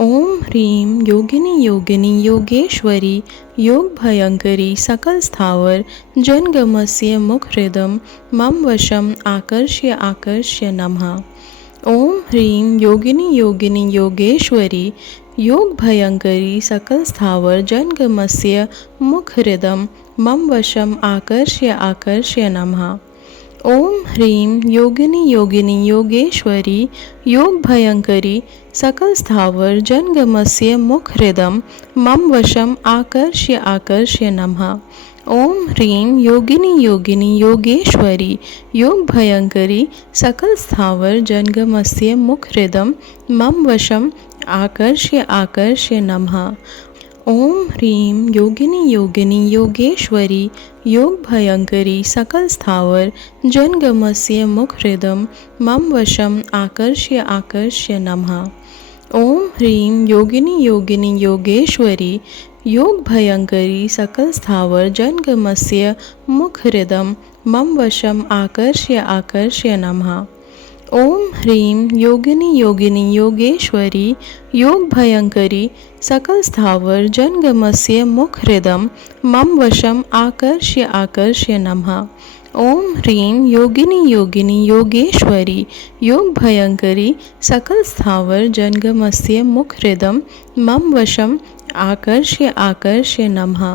ओम ह्रीं योगिनी योगिनी योगेश्वरी योग भयंकरी सकल स्थावर जनगमस्य मुखहृदम मम वशम आकर्ष्य आकर्ष्य नमः। ओम ह्रीं योगिनी योगिनी योगेश्वरी योग भयंकरी सकल स्थावर जनगमस्य मुखहृदम मम वशम आकर्ष्य आकर्ष्य नमः। ओम ह्रीं योगिनी योगिनी योगेश्वरी योग भयंकरी सकल स्थावर जनगमस्य मुखहृदम मम वशम आकर्ष्य आकर्ष्य नमः। ओम ह्रीं योगिनी योगिनी योगेश्वरी योग भयंकरी सकल स्थावर जनगमस्य मुखहृदम मम वशम आकर्ष्य आकर्ष्य नमः। ओम ह्रीं योगिनी योगिनी योगेश्वरी योग भयंकरी सकल स्थावर जनगमस्य मुखहृदम मम वशम आकर्ष्य आकर्ष्य नमः। ओम ह्रीं योगिनी योगिनी योगेश्वरी योग भयंकरी सकल स्थावर जनगमस्य मुखहृदम मम वशम आकर्ष्य आकर्ष्य नमः। ओम ह्रीं योगिनी योगिनी योगेश्वरी योग भयंकरी सकल स्थावर जनगमस्य मुखहृदम मम वशम आकर्ष्य आकर्ष्य नमः। ओम ह्रीं योगिनी योगिनी योगेश्वरी योग भयंकरी सकल स्थावर जनगमस्य मुखहृदम मम वशम आकर्ष्य आकर्ष्य नमः।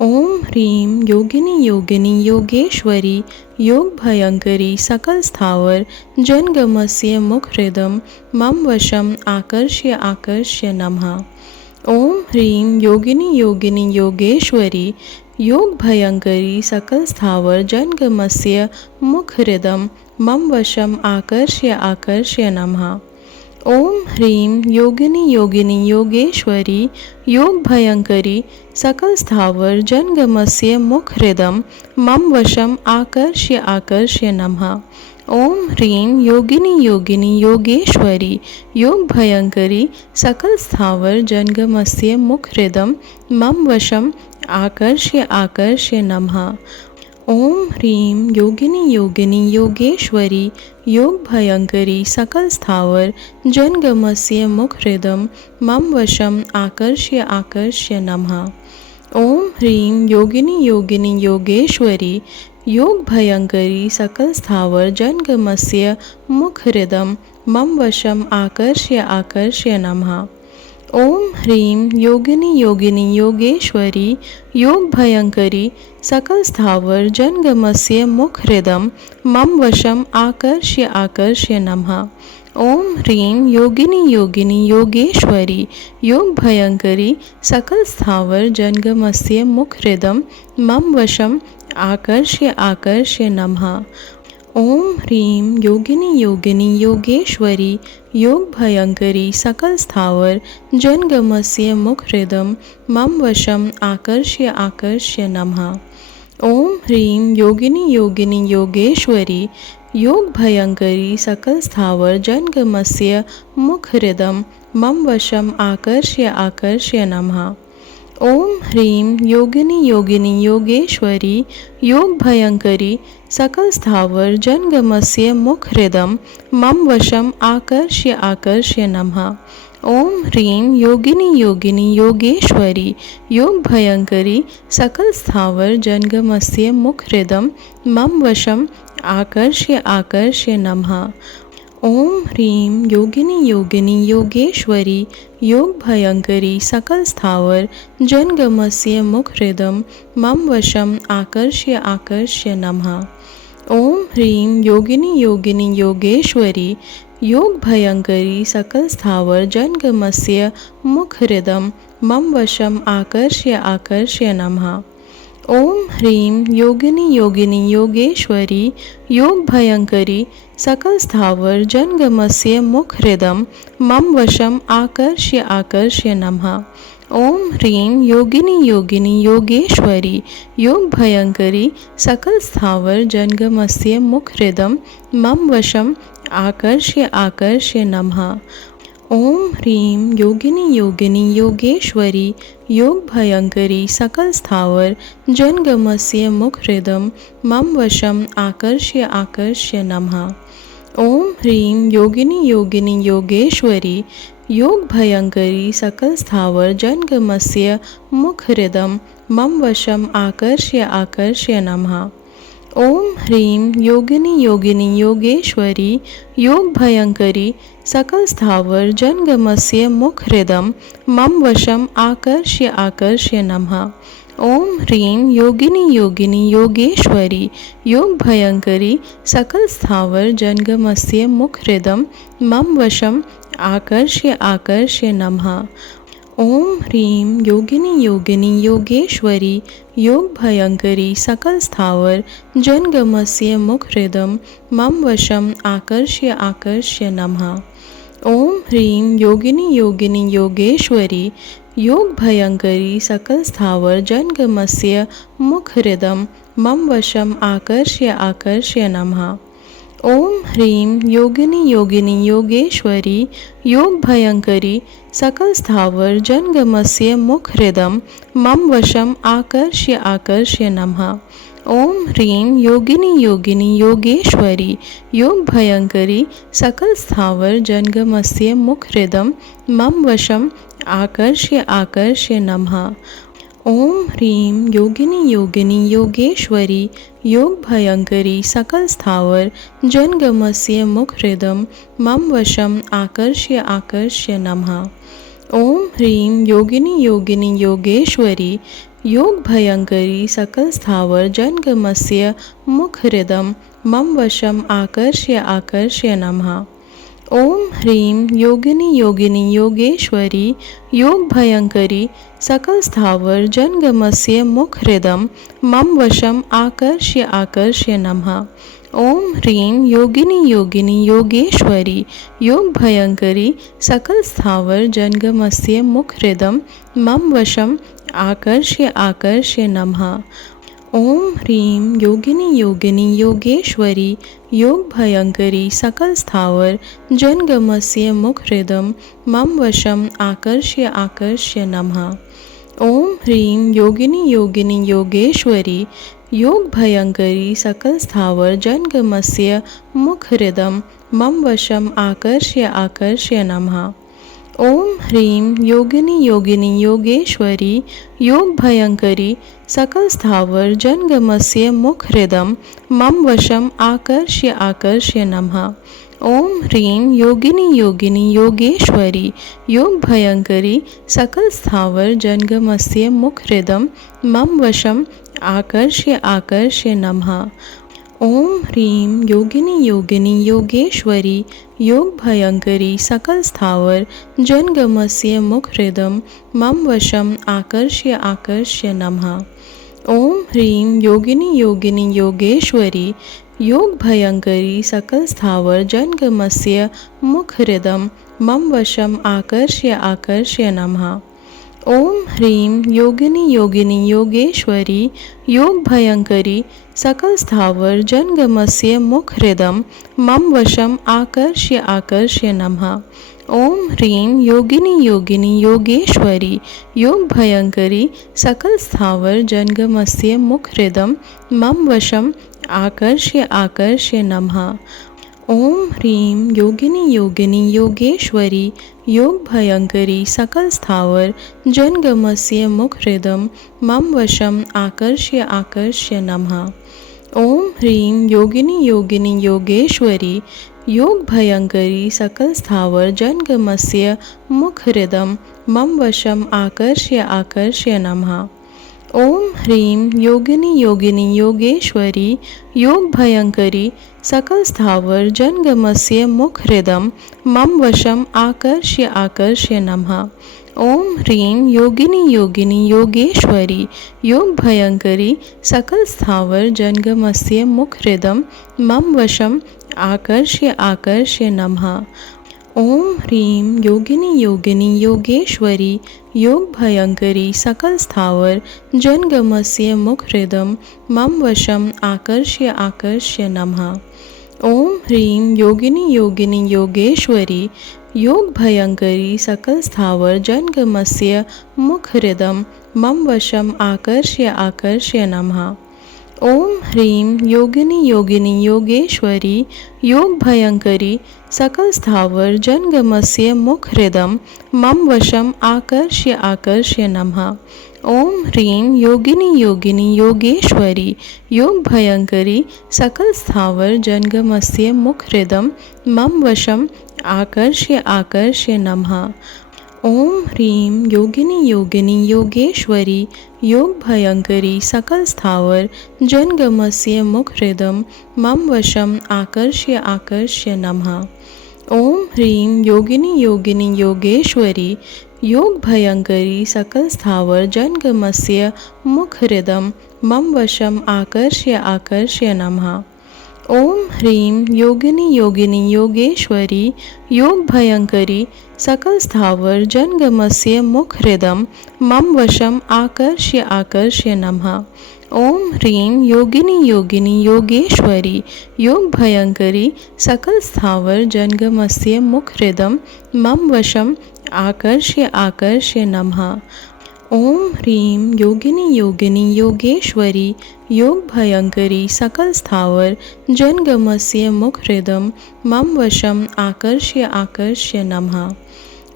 ओम ह्रीं योगिनी योगिनी योगेश्वरी योग भयंकरी सकल स्थावर जनगमस्य मुखहृदम मम वशम आकर्ष्य आकर्ष्य नमः। ओम ह्रीं योगिनी योगिनी योगेश्वरी योग भयंकरी सकल स्थावर जनगमस्य मुखहृदम मम वशम आकर्ष्य आकर्ष्य नमः। ओम ह्रीं योगिनी योगिनी योगेश्वरी योग भयंकरी सकल स्थावर जनगमस्य मुखहृदम मम वशम आकर्ष्य आकर्ष्य नमः। ओम ह्रीं योगिनी योगिनी योगेश्वरी योग भयंकरी सकल स्थावर जनगमस्य मुखहृदम मम वशम आकर्ष्य आकर्ष्य नमः। ओम ह्रीं योगिनी योगिनी योगेश्वरी योग भयंकरी सकल स्थावर जनगमस्य मुखहृदम मम वशम आकर्ष्य आकर्ष्य नमः। ओम ह्रीं योगिनी योगिनी योगेश्वरी योग भयंकरी सकल स्थावर जनगमस्य मुखहृदम मम वशम आकर्ष्य आकर्ष्य नमः। ओम ह्रीं योगिनी योगिनी योगेश्वरी योग भयंकरी सकल स्थावर जनगमस्य मुखहृदम मम वशम आकर्ष्य आकर्ष्य नमः। ओम ह्रीं योगिनी योगिनी योगेश्वरी योग भयंकरी सकल स्थावर जनगमस्य मुखहृदम मम वशम आकर्ष्य आकर्ष्य नमः। ओम ह्रीं योगिनी योगिनी योगेश्वरी योग भयंकरी सकल स्थावर जनगमस्य मुखहृदम मम वशम आकर्ष्य आकर्ष्य नमः। ओम ह्रीं योगिनी योगिनी योगेश्वरी योग भयंकरी सकल स्थावर जनगमस्य मुखहृदम मम वशम आकर्ष्य आकर्ष्य नमः। ओम ह्रीं योगिनी योगिनी योगेश्वरी योग भयंकरी सकल स्थावर जनगमस्य मुखहृदम मम वशम आकर्ष्य आकर्ष्य नमः। ओम ह्रीं योगिनी योगिनी योगेश्वरी योग भयंकरी सकल स्थावर जनगमस्य मुखहृदम मम वशम आकर्ष्य आकर्ष्य नमः। ओम ह्रीं योगिनी योगिनी योगेश्वरी योग भयंकरी सकल स्थावर जनगमस्य मुखहृदम मम वशम आकर्ष्य आकर्ष्य नमः। ओम ह्रीं योगिनी योगिनी योगेश्वरी योग भयंकरी सकल स्थावर जनगमस्य मुखहृदम मम वशम आकर्ष्य आकर्ष्य नमः। ओम ह्रीं योगिनी योगिनी योगेश्वरी योग भयंकरी सकल स्थावर जनगमस्य मुखहृदम मम वशम आकर्ष्य आकर्ष्य नमः। ओम ह्रीं योगिनी योगिनी योगेश्वरी योग भयंकरी सकल स्थावर जनगमस्य मुखहृदम मम वशम आकर्ष्य आकर्ष्य नमः। ओम ह्रीं योगिनी योगिनी योगेश्वरी योग भयंकरी सकल स्थावर जनगमस्य मुखहृदम मम वशम आकर्ष्य आकर्ष्य नमः। ओम ह्रीं योगिनी योगिनी योगेश्वरी योगभयङ्करी सकलस्थावर जङ्गमस्य मुखहृदं मम वशम् आकर्ष्य आकर्ष्य नमः। ओम ह्रीं योगिनी योगिनी योगेश्वरी योगभयङ्करी सकल स्थावर जङ्गमस्य मुखहृदं मम वशम् आकर्ष्य आकर्ष्य नमः। ओम ह्रीं योगिनी योगिनी योगेश्वरी योगभयङ्करी सकल स्थावर जङ्गमस्य मुखहृदं मम वशम् आकर्ष्य आकर्ष्य नमः। ओम ह्रीं योगिनी योगिनी योगेश्वरी योगभयङ्करी सकल स्थावर जङ्गमस्य मुखहृदं मम वशम् आकर्ष्य आकर्ष्य नमः। ओम ह्रीं योगिनी योगिनी योगेश्वरी योगभयङ्करी सकल स्थावर जङ्गमस्य मुखहृदं मम वशम् आकर्ष्य आकर्ष्य नमः। ओम ह्रीं योगिनी योगिनी योगेश्वरी योगभयङ्करी सकल स्थावर जङ्गमस्य मुखहृदं मम वशम् आकर्ष्य आकर्ष्य नमः। ओम ह्रीं योगिनी योगिनी योगेश्वरी योगभयङ्करी सकल स्थावर जङ्गमस्य मुखहृदं मम वशम् आकर्ष्य आकर्ष्य नमः। ओम ह्रीं योगिनी योगिनी योगेश्वरी योगभयङ्करी सकल स्थावर जङ्गमस्य मुखहृदं मम वशम् आकर्ष्य आकर्ष्य नमः। ओम ह्रीं योगिनी योगिनी योगेश्वरी योगभयङ्करी सकल स्थावर जङ्गमस्य मुखहृदं मम वशम् आकर्ष्य आकर्ष्य नमः। ओम ह्रीं योगिनी योगिनी योगेश्वरी योगभयङ्करी सकल स्थावर जङ्गमस्य मुखहृदं मम वशम् आकर्ष्य आकर्ष्य नमः। ओम ह्रीं योगिनी योगिनी योगेश्वरी योगभयङ्करी सकल स्थावर जङ्गमस्य मुखहृदं मम वशम् आकर्ष्य आकर्ष्य नमः। ओम ह्रीं योगिनी योगिनी योगेश्वरी योगभयङ्करी सकल स्थावर जङ्गमस्य मुखहृदं मम वशम् आकर्ष्य आकर्ष्य नमः। ओम ह्रीं योगिनी योगिनी योगेश्वरी योगभयङ्करी सकल स्थावर जङ्गमस्य मुखहृदं मम वशम् आकर्ष्य आकर्ष्य नमः। ओम ह्रीं योगिनी योगिनी योगेश्वरी योगभयङ्करी सकल स्थावर जङ्गमस्य मुखहृदं मम वशम् आकर्ष्य आकर्ष्य नमः। ओम ह्रीं योगिनी योगिनी योगेश्वरी योगभयङ्करी सकल स्थावर जङ्गमस्य मुखहृदं मम वशम् आकर्ष्य आकर्ष्य नमः। ओम ह्रीं योगिनी योगिनी योगेश्वरी योगभयङ्करी सकल स्थावर जङ्गमस्य मुखहृदं मम वशम् आकर्ष्य आकर्ष्य नमः। ओम ह्रीं योगिनी योगिनी योगेश्वरी योगभयङ्करी सकल स्थावर जङ्गमस्य मुखहृदं मम वशम् आकर्ष्य आकर्ष्य नमः। ओम ह्रीं योगिनी योगिनी योगेश्वरी योगभयङ्करी सकल स्थावर जङ्गमस्य मुखहृदं मम वशम् आकर्ष्य आकर्ष्य नमः। ओम ह्रीं योगिनी योगिनी योगेश्वरी योगभयङ्करी सकल स्थावर जङ्गमस्य मुखहृदं मम वशम् आकर्ष्य आकर्ष्य नमः। ओम ह्रीं योगिनी योगिनी योगेश्वरी योगभयङ्करी सकल स्थावर जङ्गमस्य मुखहृदं मम वशम् आकर्ष्य आकर्ष्य नमः। ओम ह्रीं योगिनी योगिनी योगेश्वरी योगभयङ्करी सकल स्थावर जङ्गमस्य मुखहृदं मम वशम् आकर्ष्य आकर्ष्य नमः। ओम ह्रीं योगिनी योगिनी योगेश्वरी योगभयङ्करी सकल स्थावर जङ्गमस्य मुखहृदं मम वशम् आकर्ष्य आकर्ष्य नमः। ओम ह्रीं योगिनी योगिनी योगेश्वरी योगभयङ्करी सकल स्थावर जङ्गमस्य मुखहृदं मम वशम् आकर्ष्य आकर्ष्य नमः। ओम ह्रीं योगिनी योगिनी योगेश्वरी योगभयङ्करी सकल स्थावर जङ्गमस्य मुखहृदं मम वशम् आकर्ष्य आकर्ष्य नमः। ओम ह्रीं योगिनी योगिनी योगेश्वरी योगभयङ्करी सकल स्थावर जङ्गमस्य मुखहृदं मम वशम् आकर्ष्य आकर्ष्य नमः। ओम ह्रीं योगिनी योगिनी योगेश्वरी योग भयंकरी सकल स्थावर जंगमस्य मुखहृदम मम वशम आकर्ष्य आकर्ष्य नमः। ओम ह्रीं योगिनी योगिनी योगेश्वरी योग भयंकरी सकल स्थावर जंगमस्य मुखहृदम मम वशम आकर्ष्य आकर्ष्य नमः। ओम ह्रीं योगिनी योगिनी योगेश्वरी योग भयंकरी सकल स्थावर जनगमस्य मुखहृदम मम वशम आकर्ष्य आकर्ष्य नमः। ओम ह्रीं योगिनी योगिनी योगेश्वरी योग भयंकरी सकल स्थावर जनगमस्य मुखहृदम मम वशम आकर्ष्य आकर्ष्य नमः। ओम ह्रीं योगिनी योगिनी योगेश्वरी योग भयंकरी सकल स्थावर जनगमस्य मुखहृदम मम वशम आकर्ष्य आकर्ष्य नमः। ओम ह्रीं योगिनी योगिनी योगेश्वरी योग भयंकरी सकल स्थावर जनगमस्य मुखहृदम मम वशम आकर्ष्य आकर्ष्य नमः। ओम ह्रीं योगिनी योगिनी योगेश्वरी योग भयंकरी सकल स्थावर जनगमस्य मुखहृदम मम वशम आकर्ष्य आकर्ष्य नमः।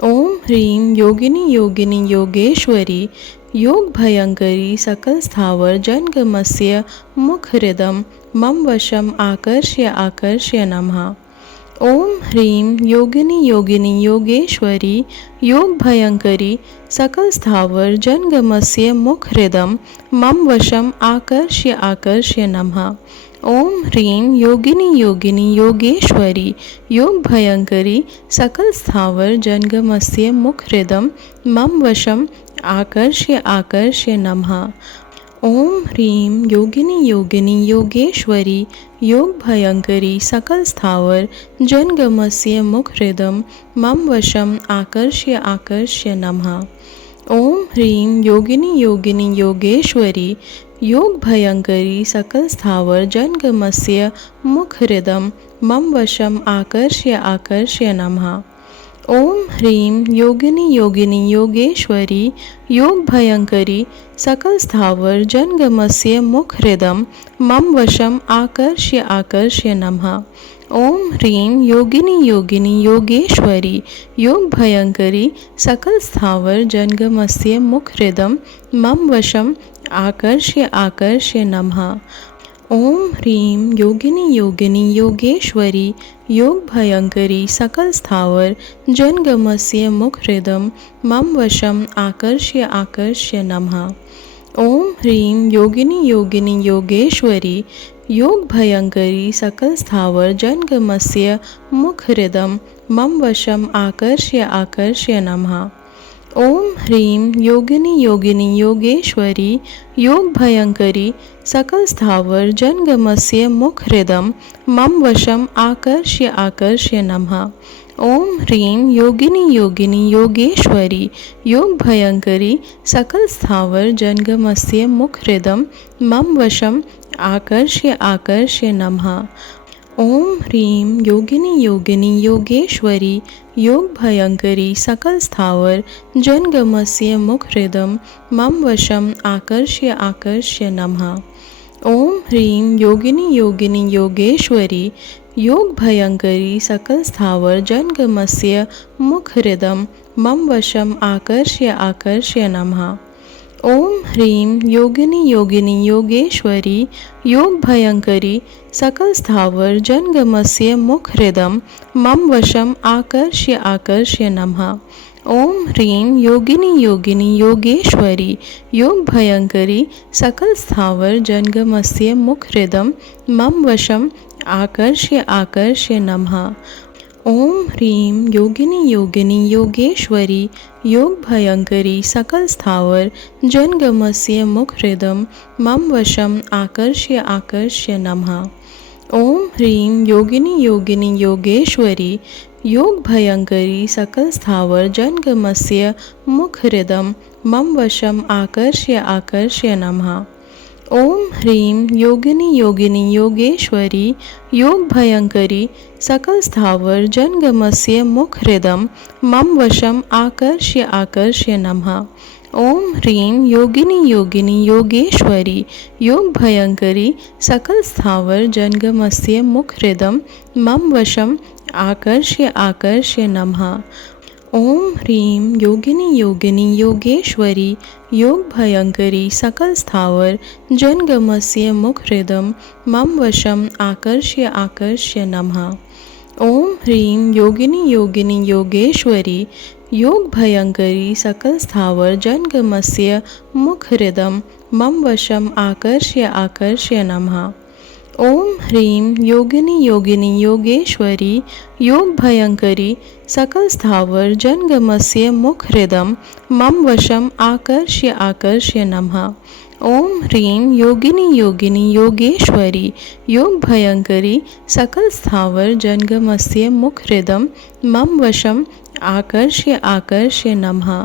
ओम ह्रीं योगिनी योगिनी योगेश्वरी योग भयंकरी सकल स्थावर जनगमस्य मुखहृदम मम वशम आकर्ष्य आकर्ष्य नमः। ओम ह्रीं योगिनी योगिनी योगेश्वरी योग भयंकरी सकल स्थावर जनगमस्य मुखहृदम मम वशम आकर्ष्य आकर्ष्य नमः। ओम ह्रीं योगिनी योगिनी योगेश्वरी योग भयंकरी सकल स्थावर जनगमस्य मुखहृदम मम वशम आकर्ष्य आकर्ष्य नमः। ओम ह्रीं योगिनी योगिनी योगेश्वरी योग भयंकरी सकल स्थावर जनगमस्य मुखहृदम मम वशम आकर्ष्य आकर्ष्य नमः। ओम ह्रीं योगिनी योगिनी योगेश्वरी योग भयंकरी सकल स्थावर जनगमस्य मुखहृदम मम वशम आकर्ष्य आकर्ष्य नमः। ओम ह्रीं योगिनी योगिनी योगेश्वरी योग भयंकरी सकल स्थावर जनगमस्य मुखहृदम मम वशम आकर्ष्य आकर्ष्य नमः। ओम ह्रीं योगिनी योगिनी योगेश्वरी योग भयंकरी सकल स्थावर जनगमस्य मुखहृदम मम वशम आकर्ष्य आकर्ष्य नमः। ओम ह्रीं योगिनी योगिनी योगेश्वरी योग भयंकरी सकल स्थावर जनगमस्य मुखहृदम मम वशम आकर्ष्य आकर्ष्य नमः। ओम ह्रीं योगिनी योगिनी योगेश्वरी योग भयंकरी सकल स्थावर जनगमस्य मुखहृदम मम वशम आकर्ष्य आकर्ष्य नमः। ओम ह्रीं योगिनी योगिनी योगेश्वरी योग भयंकरी सकल स्थावर जनगमस्य मुखहृदम मम वशम आकर्ष्य आकर्ष्य नमः। ओम ह्रीं योगिनी योगिनी योगेश्वरी योग भयंकरी सकल स्थावर जनगमस्य मुखहृदम मम वशम आकर्ष्य आकर्ष्य नमः। ओम ह्रीं योगिनी योगिनी योगेश्वरी योग भयंकरी सकल स्थावर जनगमस्य मुखहृदम मम वशम आकर्ष्य आकर्ष्य नमः। ओम ह्रीं योगिनी योगिनी योगेश्वरी योग भयंकरी सकल स्थावर जनगमस्य मुखहृदम मम वशम आकर्ष्य आकर्ष्य नमः। ओम ह्रीं योगिनी योगिनी योगेश्वरी योग भयंकरी सकल स्थावर जनगमस्य मुखहृदम मम वशम आकर्ष्य आकर्ष्य नमः। ओम ह्रीं योगिनी योगिनी योगेश्वरी योग भयंकरी सकल स्थावर जनगमस्य मुखहृदम मम वशम आकर्ष्य आकर्ष्य नमः। ओम ह्रीं योगिनी योगिनी योगेश्वरी योग भयंकरी सकल स्थावर जनगमस्य मुखहृदम मम वशम आकर्ष्य आकर्ष्य नमः। ओम ह्रीं योगिनी योगिनी योगेश्वरी योग भयंकरी सकल स्थावर जनगमस्य मुखहृदम मम वशम आकर्ष्य आकर्ष्य नमः। ओम ह्रीं योगिनी योगिनी योगेश्वरी योग भयंकरी सकल स्थावर जनगमस्य मुखहृदम मम वशम आकर्ष्य आकर्ष्य नमः। ओम ह्रीं योगिनी योगिनी योगेश्वरी योग भयंकरी सकल स्थावर जंगमस्य मुखहृदं मम वशम आकर्ष्य आकर्ष्य नमः। ओम ह्रीं योगिनी योगिनी योगेश्वरी योग भयंकरी सकल स्थावर जंगमस्य मुखहृदं मम वशम आकर्ष्य आकर्ष्य नमः। ओम ह्रीं योगिनी योगिनी योगेश्वरी योग भयंकरी सकल स्थावर जंगमस्य मुखहृदं मम वशम आकर्ष्य आकर्ष्य नमः। ओम ह्रीं योगिनी योगिनी योगेश्वरी योग भयंकरी सकल स्थावर जंगमस्य मुखहृदं मम वशम आकर्ष्य आकर्ष्य नमः। ओम ह्रीं योगिनी योगिनी योगेश्वरी योग भयंकरी सकल स्थावर जंगमस्य मुखहृदं मम वशम आकर्ष्य आकर्ष्य नमः।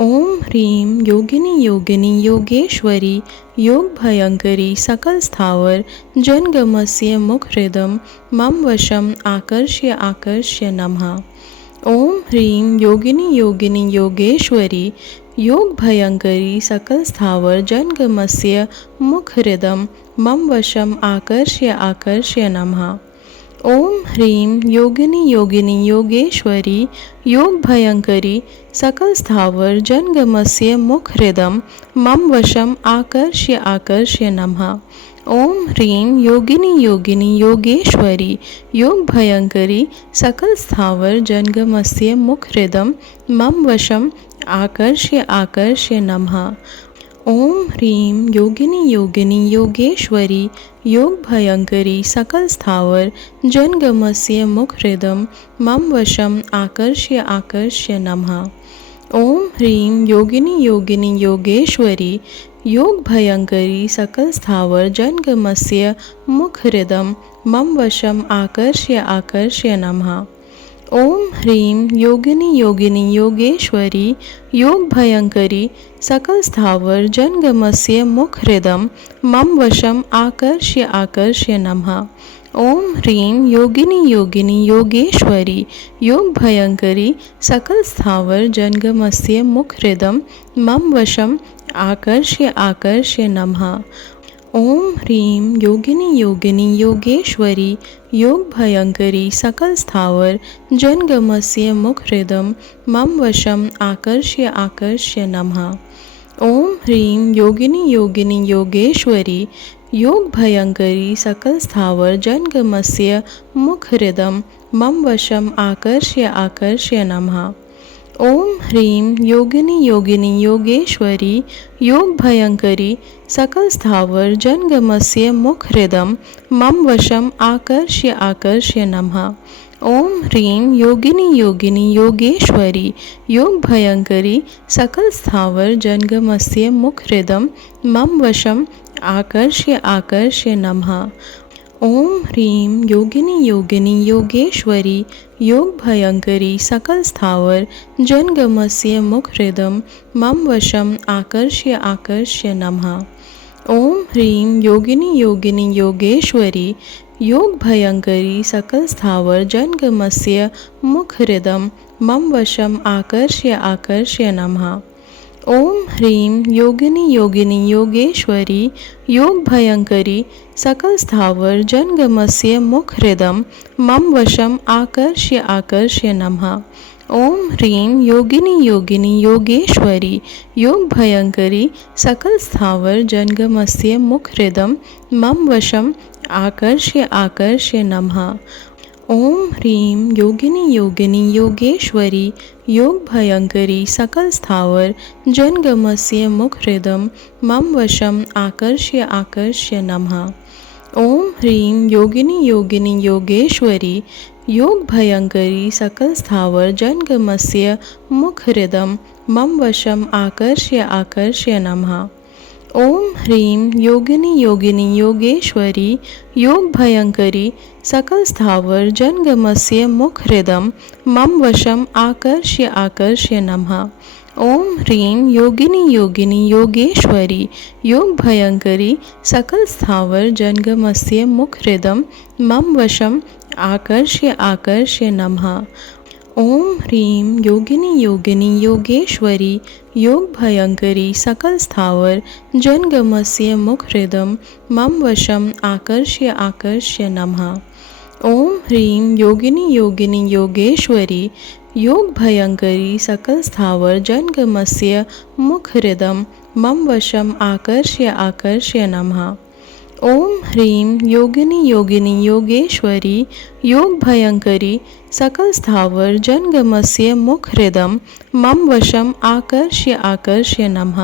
ओम ह्रीं योगिनी योगिनी योगेश्वरी योग भयंकरी सकल स्थावर जंगमस्य मुखहृदं मम वशम आकर्ष्य आकर्ष्य नमः। ओम ह्रीं योगिनी योगिनी योगेश्वरी योग भयंकरी सकल स्थावर जंगमस्य मुखहृदं मम वशम आकर्ष्य आकर्ष्य नमः। ओम ह्रीं योगिनी योगिनी योगेश्वरी योग भयंकरी सकल स्थावर जंगमस्य मुखहृदं मम वशम आकर्ष्य आकर्ष्य नमः। ओम ह्रीं योगिनी योगिनी योगेश्वरी योग भयंकरी सकल स्थावर जंगमस्य मुखहृदं मम वशम आकर्ष्य आकर्ष्य नमः। ओम ह्रीं योगिनी योगिनी योगेश्वरी योग भयंकरी सकल स्थावर जंगमस्य मुखहृदं मम वशम आकर्ष्य आकर्ष्य नमः। ओम ह्रीं योगिनी योगिनी योगेश्वरी योग भयंकरी सकल स्थावर जंगमस्य मुखहृदं मम वशम आकर्ष्य आकर्ष्य नमः। ओम ह्रीं योगिनी योगिनी योगेश्वरी योग भयंकरी सकल स्थावर जंगमस्य मुखहृदं मम वशम आकर्ष्य आकर्ष्य नमः। ओम ह्रीं योगिनी योगिनी योगेश्वरी योग भयंकरी सकल स्थावर जंगमस्य मुखहृदं मम वशम आकर्ष्य आकर्ष्य नमः। ओम ह्रीं योगिनी योगिनी योगेश्वरी योग भयंकरी सकल स्थावर जंगमस्य मुखहृदं मम वशम आकर्ष्य आकर्ष्य नमः। ओम ह्रीं योगिनी योगिनी योगेश्वरी योग भयंकरी सकल स्थावर जंगमस्य मुखहृदं मम वशम आकर्ष्य आकर्ष्य नमः। ओम ह्रीं योगिनी योगिनी योगेश्वरी योग भयंकरी सकल स्थावर जंगमस्य मुखहृदं मम वशम आकर्ष्य आकर्ष्य नमः। ओम ह्रीं योगिनी योगिनी योगेश्वरी योग भयंकरी सकल स्थावर जंगमस्य मुखहृदं मम वशम आकर्ष्य आकर्ष्य नमः। ओम ह्रीं योगिनी योगिनी योगेश्वरी योग भयंकरी सकल स्थावर जंगमस्य मुखहृदं मम वशम आकर्ष्य आकर्ष्य नमः। ओम ह्रीं योगिनी योगिनी योगेश्वरी योग भयंकरी सकल स्थावर जंगमस्य मुखहृदं मम वशम आकर्ष्य आकर्ष्य नमः। ओम ह्रीं योगिनी योगिनी योगेश्वरी योग भयंकरी सकल स्थावर जंगमस्य मुखहृदं मम वशम आकर्ष्य आकर्ष्य नमः। ओम ह्रीं योगिनी योगिनी योगेश्वरी योग भयंकरी सकल स्थावर जंगमस्य मुखहृदं मम वशम आकर्ष्य आकर्ष्य नमः। ओम ह्रीं योगिनी योगिनी योगेश्वरी योग भयंकरी सकल स्थावर जंगमस्य मुखहृदं मम वशम आकर्ष्य आकर्ष्य नमः। ओम ह्रीं योगिनी योगिनी योगेश्वरी योग भयंकरी सकल स्थावर जंगमस्य मुखहृदं मम वशम आकर्ष्य आकर्ष्य नमः। ओम ह्रीं योगिनी योगिनी योगेश्वरी योग भयंकरी सकल स्थावर जंगमस्य मुखहृदं मम वशम आकर्ष्य आकर्ष्य नमः। ओम ह्रीं योगिनी योगिनी योगेश्वरी योग भयंकरी सकल स्थावर जंगमस्य मुखहृदं मम वशम आकर्ष्य आकर्ष्य नमः। ओम ह्रीं योगिनी योगिनी योगेश्वरी योगभयंकरी सकल स्थावर जनगमस्य मुखहृदं मम वशम आकर्ष्य आकर्ष्य नमः। ओम ह्रीं योगिनी योगिनी योगेश्वरी योगभयंकरी सकल स्थावर जनगमस्य मुखहृदं मम वशम आकर्ष्य आकर्ष्य नमः। ओम ह्रीं योगिनी योगिनी योगेश्वरी योगभयंकरी सकल स्थावर जनगमस्य मुखहृदं मम वशम आकर्ष्य आकर्ष्य नमः।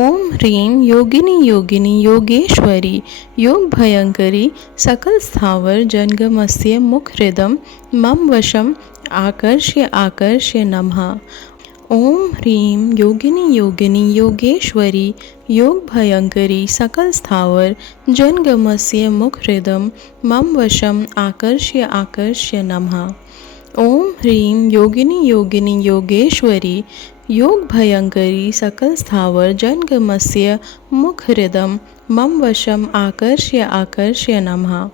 ओम ह्रीं योगिनी योगिनी योगेश्वरी योगभयंकरी सकल स्थावर जनगमस्य मुखहृदं मम वशम आकर्ष्य आकर्ष्य नमः। ओम ह्रीं योगिनी योगिनी योगेश्वरी योगभयंकरी सकल स्थावर जनगमस्य मुखहृदं मम वशम आकर्ष्य आकर्ष्य नमः। ओम ह्रीं योगिनी योगिनी योगेश्वरी योगभयंकरी सकल स्थावर जनगमस्य मुखहृदं मम वशम आकर्ष्य आकर्ष्य नमः।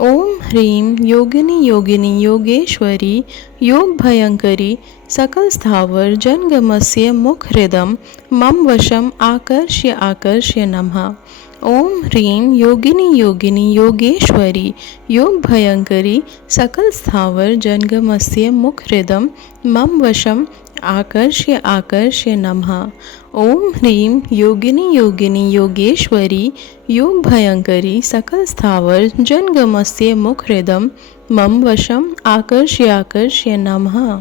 ओम ह्रीं योगिनी योगिनी योगेश्वरी योगभयंकरी सकल स्थावर जनगमस्य मुखहृदं मम वशम आकर्ष्य आकर्ष्य नमः। ओम ह्रीं योगिनी योगिनी योगेश्वरी योगभयंकरी सकल स्थावर जनगमस्य मुखहृदं मम वशम आकर्ष्य आकर्ष्य नमः। ओम ह्रीं योगिनी योगिनी योगेश्वरी योगभयंकरी सकल स्थावर जनगमस्य मुखहृदं मम वशम आकर्ष्य आकर्ष्य नमः।